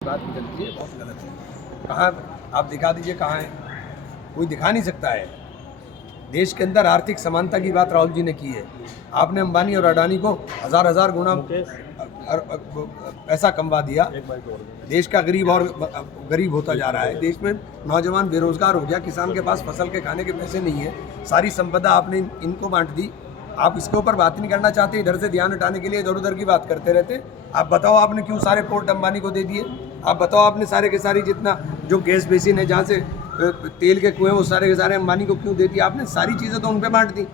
बात निकलती है बहुत गलत है। कहाँ आप दिखा दीजिए, कहाँ है? कोई दिखा नहीं सकता है। देश के अंदर आर्थिक समानता की बात राहुल जी ने की है। आपने अंबानी और अडानी को हजार गुना पैसा कमवा दिया। देश का गरीब और गरीब होता जा रहा है। देश में नौजवान बेरोजगार हो गया। किसान के पास फसल के खाने के पैसे नहीं है। सारी संपदा आपने इनको बांट दी। आप इसके ऊपर बात नहीं करना चाहते, इधर से ध्यान हटाने के लिए इधर उधर की बात करते रहते। आप बताओ, आपने क्यों सारे पोर्ट अंबानी को दे दिए? आप बताओ, आपने सारे के सारी जितना जो गैस बेसिन है, जहाँ से तेल के कुएं, वो सारे के सारे अंबानी को क्यों दे दिए? आपने सारी चीज़ें तो उन पर बांट दी।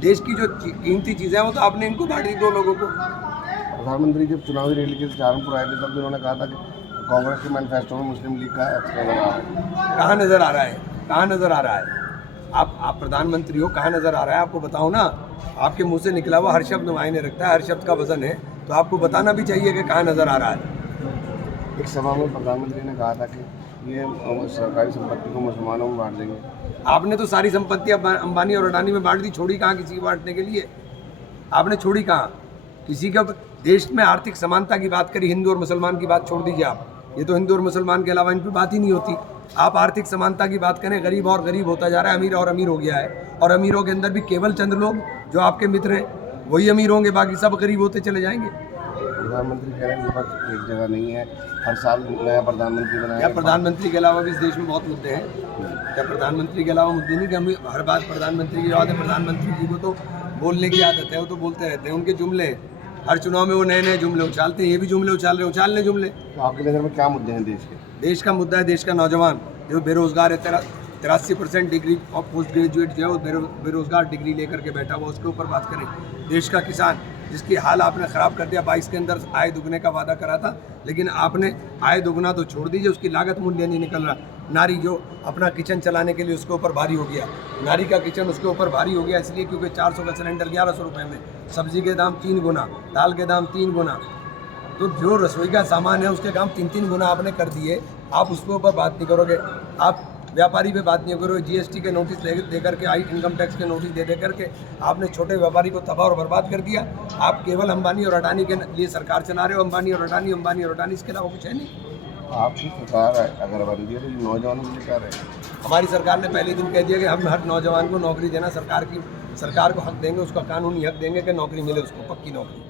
देश की जो कीमती चीज़ें हैं वो तो आपने इनको बांट दी, दो लोगों को। प्रधानमंत्री जब चुनावी रैली के सहारनपुर आए थे तब उन्होंने कहा था कि कांग्रेस के मैनिफेस्टो में मुस्लिम लीग का कहाँ नज़र आ रहा है? कहाँ नज़र आ रहा है? आप प्रधानमंत्री हो, कहाँ नज़र आ रहा है? आपको बताओ ना। आपके मुंह से निकला हुआ हर शब्द मायने रखता है, हर शब्द का वजन है, तो आपको बताना भी चाहिए कि कहाँ नज़र आ रहा है। एक सभा में प्रधानमंत्री ने कहा था कि ये सरकारी संपत्ति को मुसलमानों में बांट देंगे। आपने तो सारी संपत्ति अंबानी और अडानी में बांट दी, छोड़ी कहाँ किसी को बांटने के लिए? आपने छोड़ी कहाँ? किसी का देश में आर्थिक समानता की बात करी, हिंदू और मुसलमान की बात छोड़ दीजिए आप। ये तो हिंदू और मुसलमान के अलावा इन पर बात ही नहीं होती। आप आर्थिक समानता की बात करें, गरीब और गरीब होता जा रहा है, अमीर और अमीर हो गया है। और अमीरों के अंदर भी केवल चंद लोग जो आपके मित्र हैं वही अमीर होंगे, बाकी सब गरीब होते चले जाएंगे। प्रधानमंत्री कह रहे हैं विपक्ष एक जगह नहीं है, हर साल नया प्रधानमंत्री बनाया। क्या प्रधानमंत्री के अलावा भी इस देश में बहुत मुद्दे हैं? क्या प्रधानमंत्री के अलावा मुद्दे नहीं? कि हम हर बात प्रधानमंत्री की बात है? प्रधानमंत्री जी को तो बोलने की आदत है, वो तो बोलते रहते हैं। उनके जुमले हर चुनाव में वो नए नए जुमले उछालते हैं। ये भी जुमले उछाल रहे, उछालने जुमले। तो आपके नज़र में क्या मुद्दे हैं देश के? देश का मुद्दा है देश का नौजवान जो बेरोजगार है। 83% डिग्री और पोस्ट ग्रेजुएट जो है वो बेरोजगार डिग्री लेकर के बैठा हुआ, उसके ऊपर बात करें। देश का किसान जिसकी हाल आपने ख़राब कर दिया। 22 के अंदर आय दुगने का वादा करा था, लेकिन आपने आय दुगना तो छोड़ दीजिए, उसकी लागत मूल्य नहीं निकल रहा। नारी जो अपना किचन चलाने के लिए उसके ऊपर भारी हो गया, नारी का किचन उसके ऊपर भारी हो गया इसलिए क्योंकि 400 का सिलेंडर 1100 रुपये में, सब्जी के दाम 3 गुना, दाल के दाम 3 गुना। तो जो रसोई का सामान है उसके दाम 3 गुना आपने कर दिए। आप उसके ऊपर बात नहीं करोगे। आप व्यापारी पे बात नहीं करोगे। जीएसटी के नोटिस दे करके, आई इनकम टैक्स के नोटिस दे करके आपने छोटे व्यापारी को तबाह और बर्बाद कर दिया। आप केवल अंबानी और अडानी के लिए सरकार चला रहे हो। अंबानी और अडानी, इसके अलावा कुछ है नहीं। आपकी सरकार अगर बन गई तो नौजवानों के लिए क्या रहेगा? हमारी सरकार ने पहले दिन कह दिया कि हम हर नौजवान को नौकरी देना सरकार को हक देंगे, उसका कानूनी हक देंगे कि नौकरी मिले उसको, पक्की नौकरी।